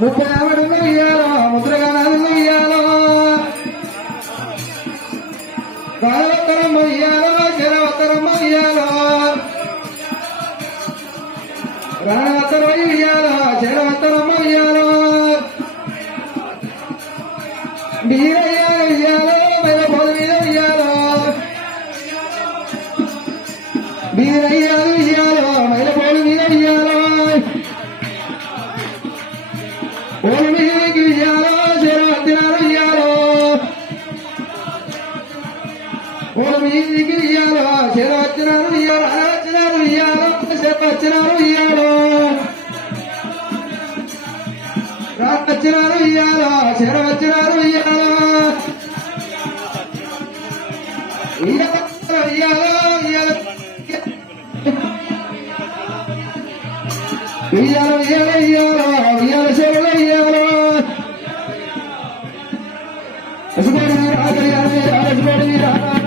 ముప్పై ఆవిడను ఇయ్యాలో ముద్రగానాలను ఇయ్యాలో గానవత్తరమ్మ ఇయ్యాలో జనవత్తరమ్మ ఇయ్యాలో రాణవత్తరమ్మ ఇయ్యాలో జనవత్తరమ్మ ఇయ్యాలో మీరయ్యాలో ఇయ్యాలో మీద పొల మీద ఇయ్యాలో మీరయ్యాలు ఇయ్యాలో మైల పోలు మీద ఇయ్యాలో పోలు మీదకి ఇయ్యాలో జనవత్తరాలు ఇయ్యాలో పోలు మీదకి ఇయ్యాలో జనవత్తరాలు ఇయ్యాలో అనవచ్చరాలు ఇయ్యాలో చెప్పచ్చరాలు ఇయ్యాలో రావచ్చరాలు ఇయ్యాలో చెరవచ్చరాలు ఇయ్యాలో ఇయ్యాలో ఇయ్యాలో ఇయ్యాలో ఇయ్యాలో ఇయ్యాలో చెరువులో ఇయ్యాలో అసుపడి రాగలి రాగలి